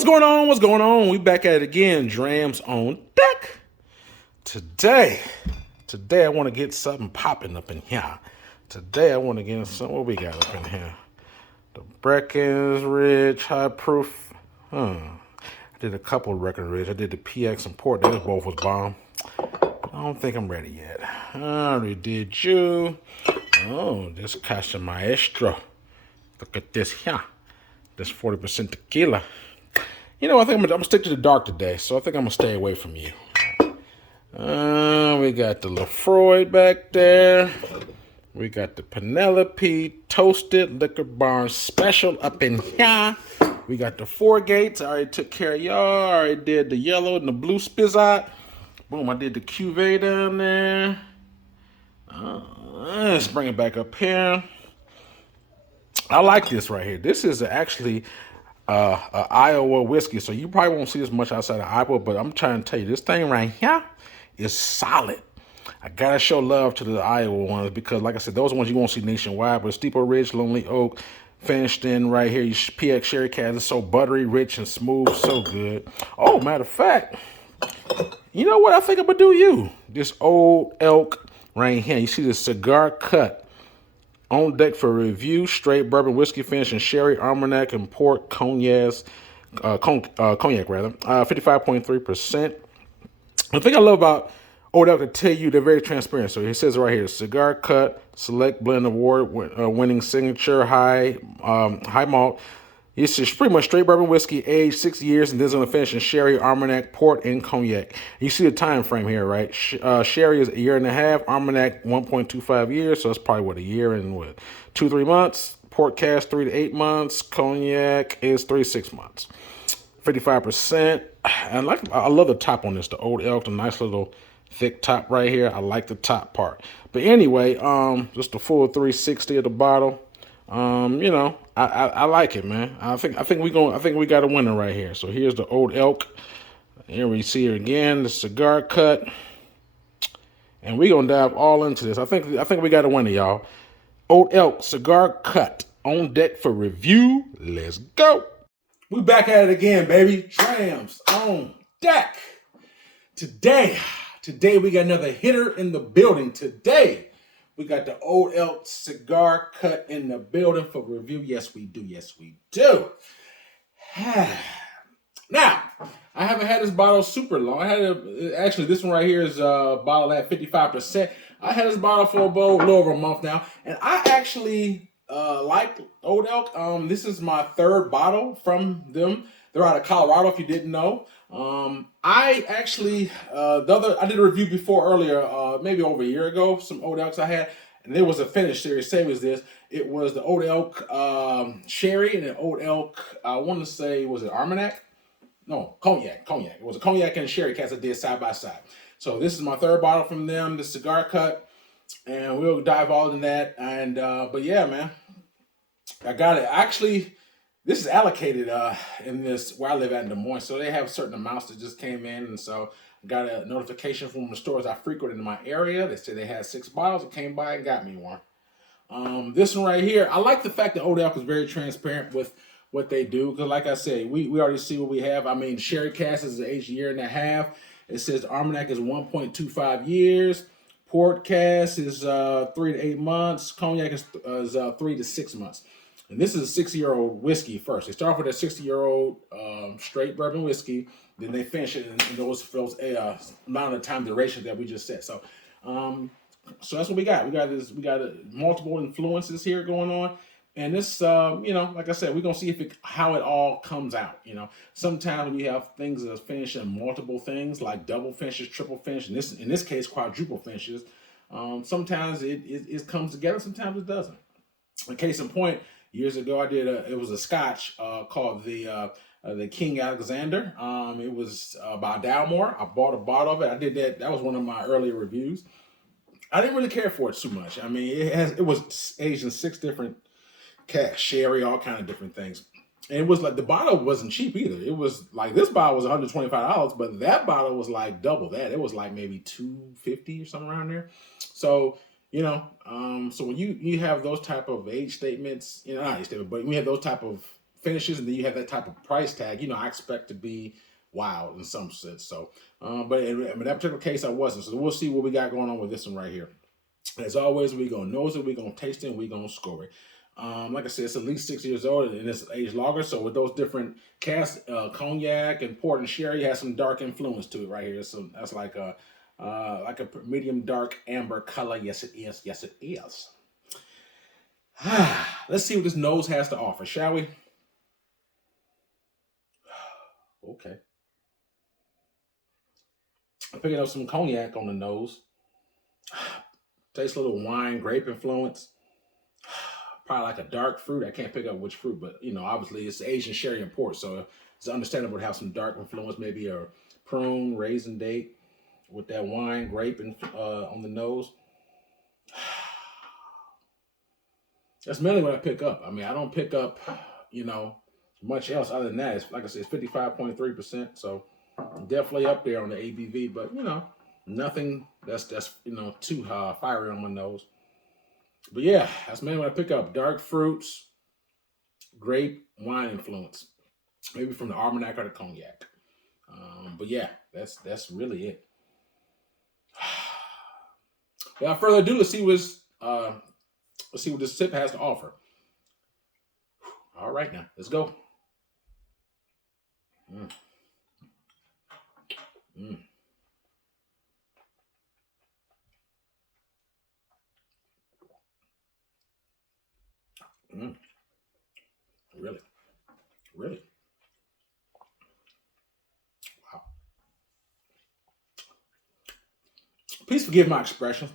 What's going on? What's going on? We back at it again. Drams on deck. Today I want to get something popping up in here. Today I want to get some. What we got up in here? The Breckenridge High Proof. I did a couple of Breckenridge. I did the PX and Port. Those both was bomb. I don't think I'm ready yet. I already did you. Oh, this Casa Maestro. Look at this here. This 40% tequila. You know, I think I'm gonna stick to the dark today, so I think I'm gonna stay away from you. We got the Lefroy back there. We got the Penelope Toasted Liquor Barn Special up in here. We got the Four Gates. I already took care of y'all. I already did the yellow and the blue Spizzot. Boom, I did the Cuvée down there. Let's bring it back up here. I like this right here. This is actually Iowa whiskey, so you probably won't see this much outside of Iowa, but I'm trying to tell you, this thing right here is solid. I gotta show love to the Iowa ones because, like I said, those are ones you won't see nationwide. But Steeple Ridge, Lonely Oak, finished in right here. PX Sherry Cask is so buttery, rich, and smooth, so good. Oh, matter of fact, you know what? I think I'm gonna do you. This Old Elk right here. You see the Cigar Cut. On deck for review, straight bourbon whiskey finish and sherry, Armagnac, and port cognac, cognac rather, 55.3%. The thing I love about Old Elk, to tell you, they're very transparent. So it says right here, Cigar Cut, Select Blend Award winning signature high malt. It's just pretty much straight bourbon whiskey, aged 6 years, and this is going to finish in sherry, Armagnac, port, and cognac. You see the time frame here, right? Sherry is a year and a half, Armagnac 1.25 years, so that's probably what, a year and what, 2-3 months. Port cask 3 to 8 months. Cognac is 3 to 6 months. 55%. And I love the top on this, the Old Elk, the nice little thick top right here. I like the top part. But anyway, just the full 360 of the bottle. You know, I like it, man. I think we got a winner right here. So here's the Old Elk. Here we see it again, the Cigar Cut. And we're gonna dive all into this. I think we got a winner, y'all. Old Elk Cigar Cut on deck for review. Let's go. We back at it again, baby. Drams on deck. Today we got another hitter in the building. Today we got the Old Elk Cigar Cut in the building for review. Yes, we do. Yes, we do. Now, I haven't had this bottle super long. Actually, this one right here is a bottle at 55%. I had this bottle for a little over a month now, and I actually like Old Elk. This is my third bottle from them. They're out of Colorado, if you didn't know. I actually, I did a review before earlier, maybe over a year ago, some Old Elks I had, and there was a finished series, same as this. It was the Old Elk Sherry and the Old Elk, I want to say, was it Armagnac? No, Cognac. It was a Cognac and a Sherry cask I did side by side. So this is my third bottle from them, the Cigar Cut, and we'll dive all in that. And, but yeah, man, I got it. Actually, this is allocated in this where I live at in Des Moines, so they have certain amounts that just came in, and so I got a notification from the stores I frequent in my area. They said they had 6 bottles. It came by and got me one. This one right here, I like the fact that Old Elk is very transparent with what they do, because like I said, we already see what we have. I mean, Sherry cask is aged a year and a half. It says Armagnac is 1.25 years. Port cask is 3 to 8 months. Cognac is 3 to 6 months. And this is a 60-year-old whiskey first. They start with a 60-year-old straight bourbon whiskey. Then they finish it in those amount of time duration that we just said. So that's what we got. We got multiple influences here going on. And this, you know, like I said, we're going to see how it all comes out. You know, sometimes when you have things that finish in multiple things, like double finishes, triple finish, and in this case, quadruple finishes, sometimes it comes together, sometimes it doesn't. A case in point, years ago, I did it was a Scotch called the King Alexander. It was by Dalmore. I bought a bottle of it. I did that. That was one of my earlier reviews. I didn't really care for it too much. I mean, it was aged in 6 different casks, sherry, all kind of different things. And it was like the bottle wasn't cheap either. It was like this bottle was $125, but that bottle was like double that. It was like maybe $250 or something around there. So you know, so when you have those type of age statements, you know, not age statement, but we have those type of finishes, and then you have that type of price tag, you know, I expect to be wild in some sense. So, but in that particular case, I wasn't. So we'll see what we got going on with this one right here. As always, we gonna nose it, we gonna taste it, and we gonna score it. Like I said, it's at least 6 years old and it's aged longer. So with those different casks, cognac and port and sherry has some dark influence to it right here. So that's like a medium dark amber color. Yes, it is. Yes, it is. Let's see what this nose has to offer, shall we? Okay. I'm picking up some cognac on the nose. Tastes a little wine, grape influence. Probably like a dark fruit. I can't pick up which fruit, but you know, obviously it's Asian sherry and port, so it's understandable to have some dark influence, maybe a prune, raisin date with that wine, grape and on the nose. That's mainly what I pick up. I mean, I don't pick up, you know, much else other than that. It's, like I said, it's 55.3%, so definitely up there on the ABV, but you know, nothing that's you know too fiery on my nose. But yeah, that's mainly what I pick up. Dark fruits, grape, wine influence. Maybe from the Armagnac or the Cognac. But yeah, that's really it. Without further ado, let's see what this sip has to offer. All right, now let's go. Mm. Mm. Mm. Really, really. Wow. Please forgive my expression.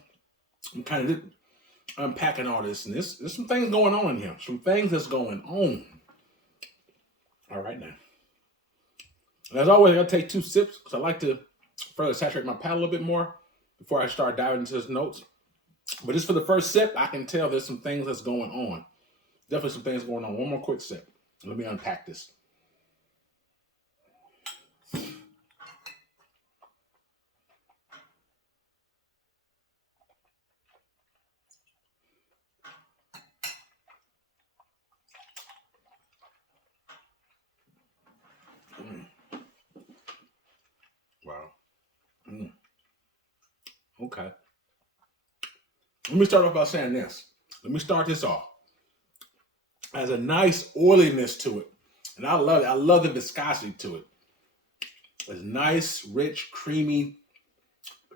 I'm kind of unpacking all this, and there's some things going on in here. Some things that's going on. All right now. And as always, I gotta take 2 sips because I like to further saturate my palate a little bit more before I start diving into his notes. But just for the first sip, I can tell there's some things that's going on. Definitely some things going on. One more quick sip. Let me unpack this. Mm. Wow. Mm. Okay. Let me start off by saying this. Let me start this off. It has a nice oiliness to it. And I love it. I love the viscosity to it. There's nice, rich, creamy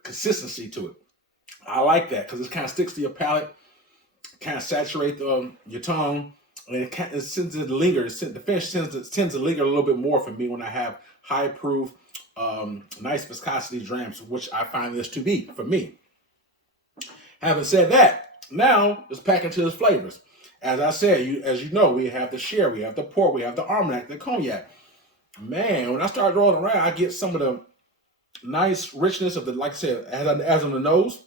consistency to it. I like that because it kind of sticks to your palate, kind of saturate your tongue, and it tends to linger. The finish tends to linger a little bit more for me when I have high proof, nice viscosity drams, which I find this to be for me. Having said that, now let's pack into the flavors. As I said, as you know, we have the sherry, we have the port, we have the Armagnac, the Cognac. Man, when I start rolling around, I get some of the nice richness of the, like I said, as on the nose.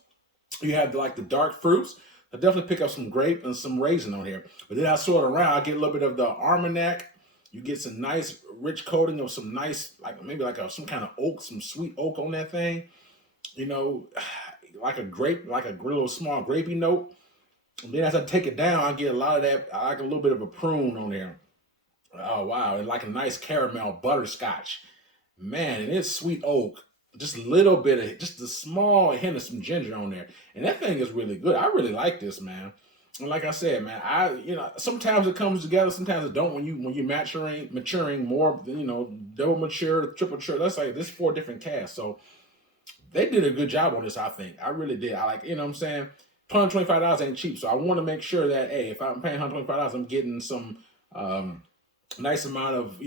You have the dark fruits. I definitely pick up some grape and some raisin on here. But then I sort it around, I get a little bit of the Armagnac. You get some nice rich coating of some nice, maybe some kind of oak, some sweet oak on that thing. You know, like a grape, like a little small grapey note. And then as I take it down, I get a lot of that. I like a little bit of a prune on there. Oh wow, and like a nice caramel butterscotch. Man, and it's sweet oak. Just a little bit of, just a small hint of some ginger on there. And that thing is really good. I really like this, man. And like I said, man, sometimes it comes together, sometimes it don't when you're maturing more, double mature, triple mature. That's like this 4 different casks. So they did a good job on this, I think. I really did. I like, you know what I'm saying? $125 ain't cheap. So I want to make sure that, hey, if I'm paying $125, I'm getting some nice amount of,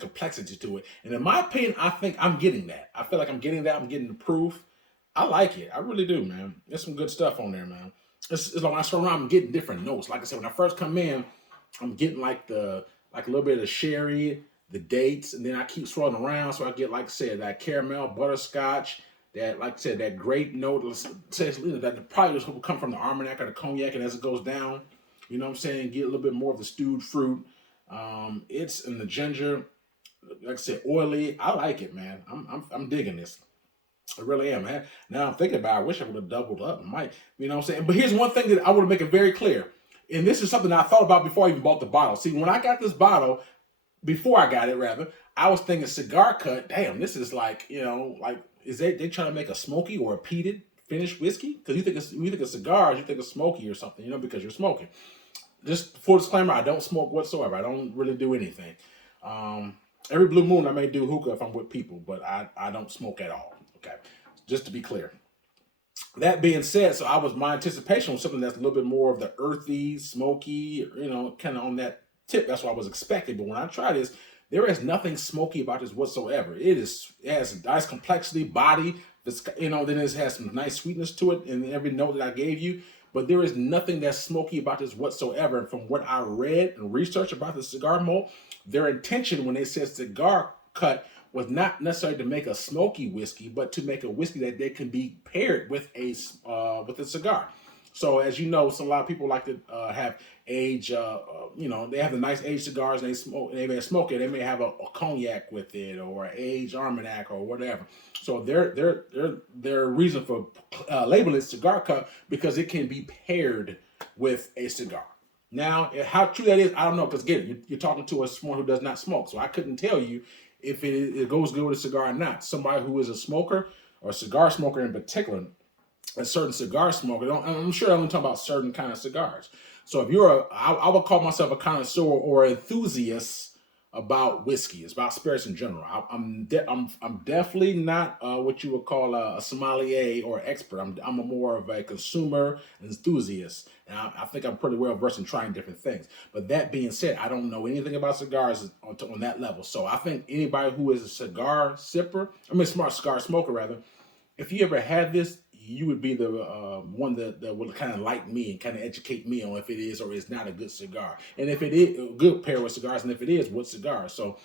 complexity to it. And in my opinion, I think I'm getting that. I feel like I'm getting that. I'm getting the proof. I like it. I really do, man. There's some good stuff on there, man. It's like when I start around, I'm getting different notes. Like I said, when I first come in, I'm getting like a little bit of sherry, the dates, and then I keep swirling around. So I get, like I said, that caramel, butterscotch, that, like I said, that grape note. That probably will come from the Armagnac or the Cognac, and as it goes down, you know what I'm saying, get a little bit more of the stewed fruit. It's in the ginger, like I said, oily. I like it, man. I'm digging this. I really am, man. Now I'm thinking about it. I wish I would have doubled up. I might, you know what I'm saying? But here's one thing that I want to make it very clear. and this is something I thought about before I even bought the bottle. See, when I got this bottle, before I got it rather, I was thinking cigar cut. Damn, this is like, like, is they trying to make a smoky or a peated finished whiskey? Because you think of cigars, you think of smoky or something, because you're smoking. Just full disclaimer, I don't smoke whatsoever. I don't really do anything. Every blue moon I may do hookah if I'm with people, but I don't smoke at all. Okay, just to be clear. That being said, my anticipation was something that's a little bit more of the earthy, smoky, kind of on that tip. That's what I was expecting. But when I try this, there is nothing smoky about this whatsoever. It has a nice complexity, body. Then it has some nice sweetness to it in every note that I gave you. But there is nothing that's smoky about this whatsoever. And from what I read and researched about the cigar malt, their intention when they said cigar cut was not necessarily to make a smoky whiskey, but to make a whiskey that they can be paired with a cigar. So as you know, a lot of people like to have age. They have the nice aged cigars and they smoke. They may smoke it. They may have a cognac with it or an aged Armagnac or whatever. So their reason for labeling it cigar cut because it can be paired with a cigar. Now, how true that is, I don't know, because again, you're talking to someone who does not smoke, so I couldn't tell you if it goes good with a cigar or not. Somebody who is a smoker or a cigar smoker in particular, a certain cigar smoker, I'm sure I'm talking about certain kind of cigars. So if I would call myself a connoisseur or enthusiast about whiskey. It's about spirits in general. I'm definitely not what you would call a sommelier or expert. I'm more of a consumer enthusiast, and I think I'm pretty well versed in trying different things. But that being said, I don't know anything about cigars on that level. So I think anybody who is a cigar smart cigar smoker rather, if you ever had this, you would be the one that would kind of like me and kind of educate me on if it is or is not a good cigar, and if it is a good pair with cigars, and if it is, what cigar. So,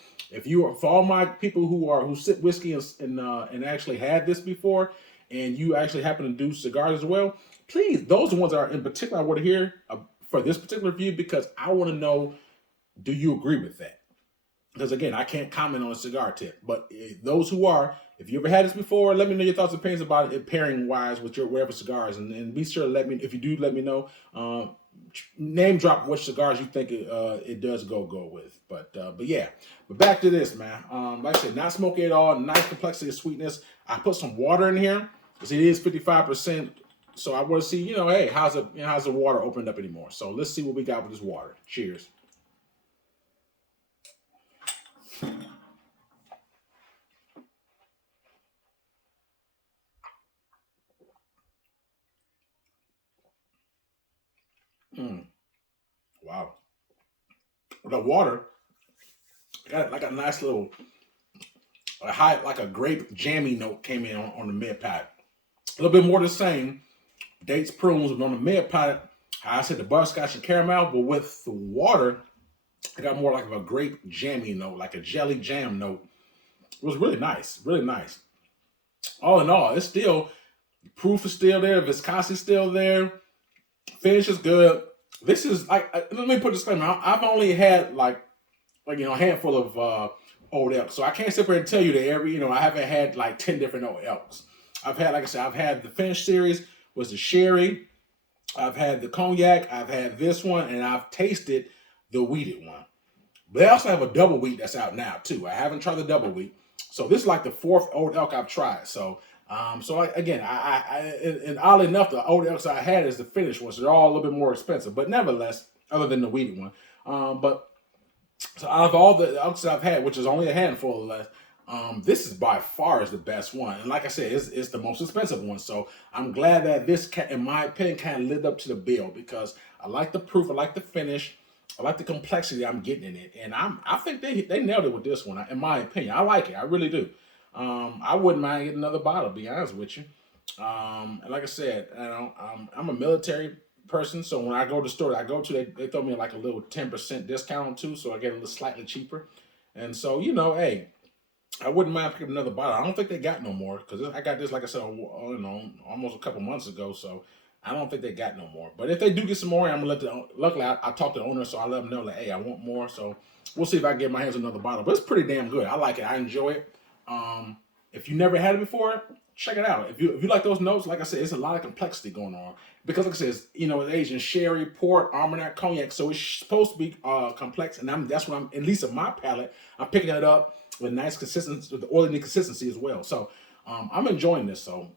for all my people who sip whiskey and actually had this before, and you actually happen to do cigars as well, please, those are the ones that are in particular I want to hear for this particular review, because I want to know, do you agree with that? Because again, I can't comment on a cigar tip, but those who are, if you ever had this before, let me know your thoughts and opinions about it pairing wise with your whatever cigars, and be sure to let me know. Name drop what cigars you think it does go with. But yeah, but back to this, man. Like I said, not smoky at all, nice complexity of sweetness. I put some water in here because it is 55%. So I want to see, hey, how's the water opened up anymore? So let's see what we got with this water. Cheers. Wow. The water got like a nice little like a grape jammy note came in on the mid palate. A little bit more the same. Dates, prunes, but on the mid palate, I said the butterscotch and caramel, but with the water, I got more like of a grape jammy note, like a jelly jam note. It was really nice, really nice. All in all, it's still, proof is still there, viscosity is still there, finish is good. This is like, let me put a disclaimer. I've only had like a handful of Old Elk, so I can't sit here and tell you that I haven't had like 10 different Old Elks. I've had, like I said, I've had the finish series, was the sherry. I've had the cognac. I've had this one, and I've tasted the wheated one. But they also have a double wheat that's out now too. I haven't tried the double wheat, so this is like the 4th Old Elk I've tried. So, again, and oddly enough, the Old Elks I had is the finished ones. They're all a little bit more expensive, but nevertheless, other than the wheated one, so out of all the Elks I've had, which is only a handful or less, this is by far is the best one. And like I said, it's the most expensive one. So I'm glad that this, in my opinion, kind of lived up to the bill, because I like the proof, I like the finish, I like the complexity I'm getting in it, and I think they nailed it with this one. In my opinion, I like it. I really do. I wouldn't mind getting another bottle, to be honest with you. And like I said, I'm a military person, so when I go to the store I go to, they throw me like a little 10% discount too, so I get a little slightly cheaper. And so hey, I wouldn't mind picking another bottle. I don't think they got no more, because I got this, like I said, almost a couple months ago. So I don't think they got no more. But if they do get some more, I'm gonna luckily I talked to the owner, so I let them know that, hey, I want more. So we'll see if I can get my hands on another bottle. But it's pretty damn good. I like it. I enjoy it. if you never had it before, check it out. If you like those notes, like I said, it's a lot of complexity going on because, like I said, it's, it's Asian sherry, port, Armagnac, Cognac, so it's supposed to be complex, and that's what I'm, at least in my palate, I'm picking it up with nice consistency, with the oily consistency as well. So I'm enjoying this. So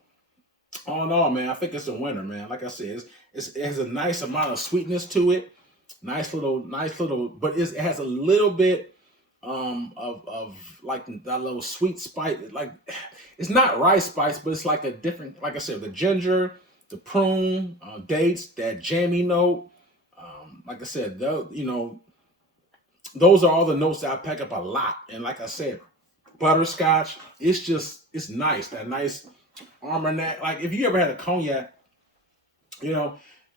all in all, man, I think it's a winner, man. Like I said, it has a nice amount of sweetness to it, nice little, but it has a little bit of like that little sweet spice, like it's not rice spice, but it's like a different, like I said, the ginger, the prune, dates, that jammy note. Like I said, those are all the notes that I pick up a lot. And like I said, butterscotch, it's nice. That nice Armagnac. Like if you ever had a cognac,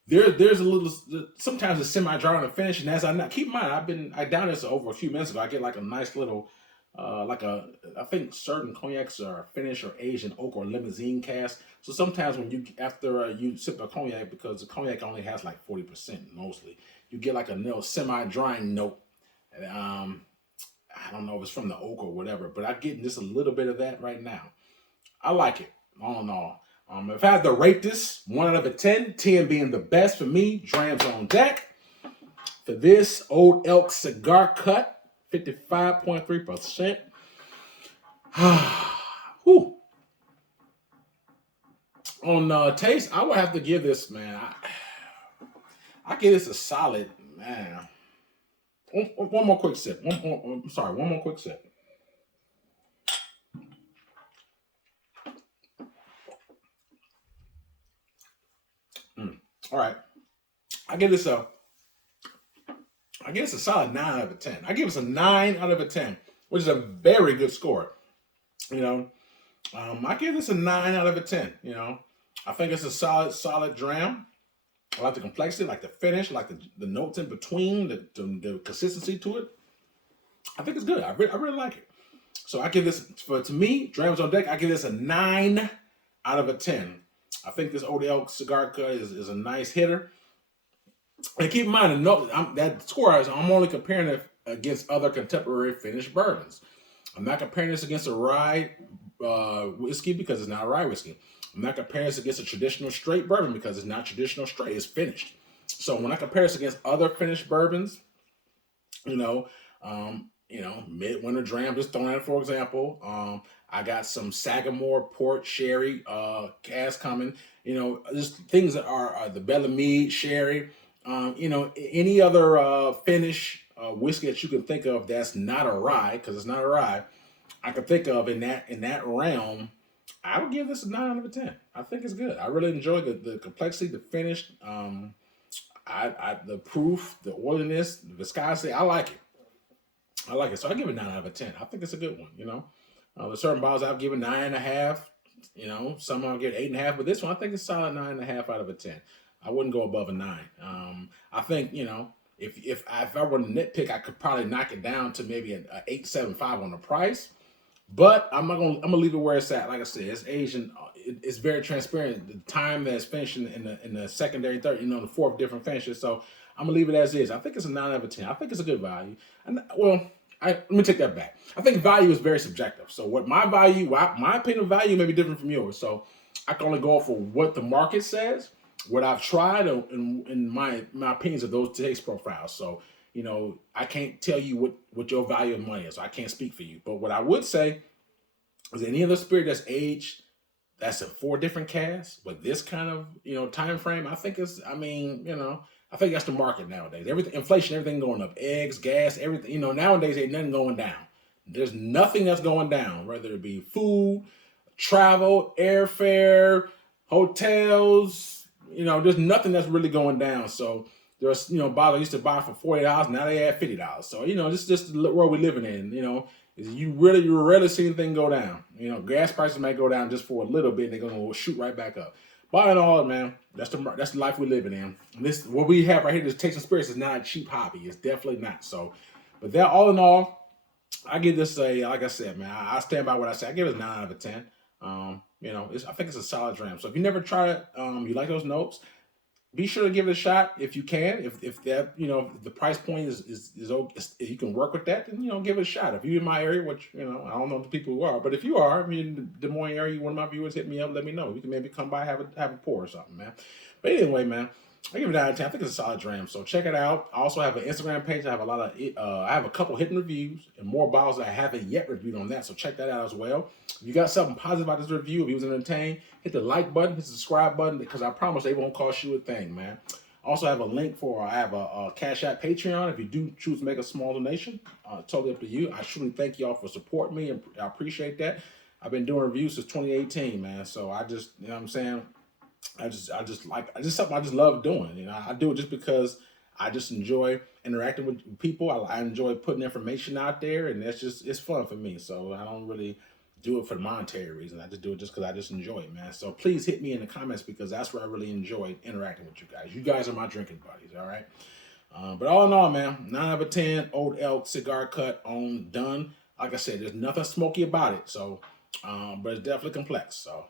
there's a little, sometimes it's semi-dry on the finish, and as keep in mind, I downed this over a few minutes ago. I get like a nice little, I think certain cognacs are Finnish or Asian oak or limousine cask. So sometimes when after you sip a cognac, because the cognac only has like 40% mostly, you get like a little semi-drying note. And, I don't know if it's from the oak or whatever, but I'm getting just a little bit of that right now. I like it, all in all. If I had to rate this 1 out of 10, 10 being the best for me, Drams on deck. For this Old Elk Cigar Cut, 55.3%. On taste, I would have to give this, man. I give this a solid, man. One more quick sip. One more quick sip. All right. I give this a solid 9 out of 10. I give this a 9 out of 10, which is a very good score. I give this a 9 out of 10. I think it's a solid dram. I like the complexity, like the finish, like the notes in between, the consistency to it. I think it's good. I really like it. So I give this, to me, Drams on deck, I give this a 9 out of 10. I think this Old Elk Cigar Cut is a nice hitter. And keep in mind, that score is, I'm only comparing it against other contemporary finished bourbons. I'm not comparing this against a rye whiskey because it's not a rye whiskey. I'm not comparing this against a traditional straight bourbon because it's not traditional straight. It's finished. So when I compare this against other finished bourbons, Midwinter Dram, just throwing out for example. I got some Sagamore Port Sherry cask coming. Just things that are the Bellamy Sherry. Any other finish whiskey that you can think of that's not a rye, because it's not a rye, I can think of in that realm. I would give this a 9 out of 10. I think it's good. I really enjoy the complexity, the finish, the proof, the oiliness, the viscosity. I like it. So I give it 9 out of 10. I think it's a good one. There's certain bottles I've given 9.5. Some I'll give 8.5, but this one I think it's solid 9.5 out of 10. I wouldn't go above a 9. I think if I were to nitpick, I could probably knock it down to maybe an 8.75 on the price. But I'm gonna leave it where it's at. Like I said, it's Asian. It's very transparent. The time that's finishing in the secondary, third, the 4th different finishes. So I'm gonna leave it as is. I think it's a 9 out of 10. I think it's a good value. And let me take that back. I think value is very subjective. So what my opinion of value may be different from yours. So I can only go for what the market says, what I've tried, and my opinions of those taste profiles. So I can't tell you what your value of money is. So I can't speak for you. But what I would say is any other spirit that's aged, that's in 4 different casks with this kind of time frame, I think I think that's the market nowadays. Inflation, everything going up. Eggs, gas, everything. Nowadays ain't nothing going down. There's nothing that's going down, whether it be food, travel, airfare, hotels. There's nothing that's really going down. So there's, bottles I used to buy for $40, now they add $50. So, this is just the world we're living in. You rarely see anything go down. Gas prices might go down just for a little bit, and they're going to shoot right back up. By and all, man, that's the life we're living in. And this, what we have right here, this Taste and Spirits, is not a cheap hobby. It's definitely not. So, but that, all in all, I give this like I said, man, I stand by what I said. I give it a 9 out of 10. I think it's a solid dram. So if you never tried it, you like those notes, be sure to give it a shot if you can. If that, if the price point is okay, if you can work with that, then give it a shot. If you're in my area, which I don't know the people who are, but if you are, I mean, the Des Moines area, one of my viewers hit me up, let me know. We can maybe come by, have a pour or something, man. But anyway, man, I give it out of 10. I think it's a solid dram. So check it out. I also have an Instagram page. I have I have a couple hidden reviews and more bottles that I haven't yet reviewed on that. So check that out as well. If you got something positive about this review, if you was entertained, hit the like button, hit the subscribe button, because I promise they won't cost you a thing, man. Also have a link I have a Cash App Patreon. If you do choose to make a small donation, totally up to you. I truly thank y'all for supporting me, and I appreciate that. I've been doing reviews since 2018, man. So I just, you know what I'm saying? I just something I just love doing. I do it just because I just enjoy interacting with people. I enjoy putting information out there, and it's fun for me. So I don't really do it for monetary reasons. I just do it just because I just enjoy it, man. So please hit me in the comments, because that's where I really enjoy interacting with you guys. You guys are my drinking buddies, all right? But all in all, man, 9 out of 10, Old Elk Cigar Cut on, done. Like I said, there's nothing smoky about it. So, but it's definitely complex. So,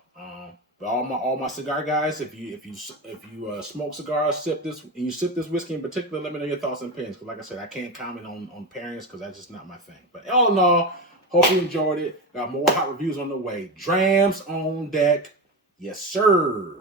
but all my cigar guys, if you smoke cigars, sip this whiskey in particular, let me know your thoughts and opinions. Because like I said, I can't comment on pairings because that's just not my thing. But all in all, hope you enjoyed it. Got more hot reviews on the way. Drams on deck. Yes, sir.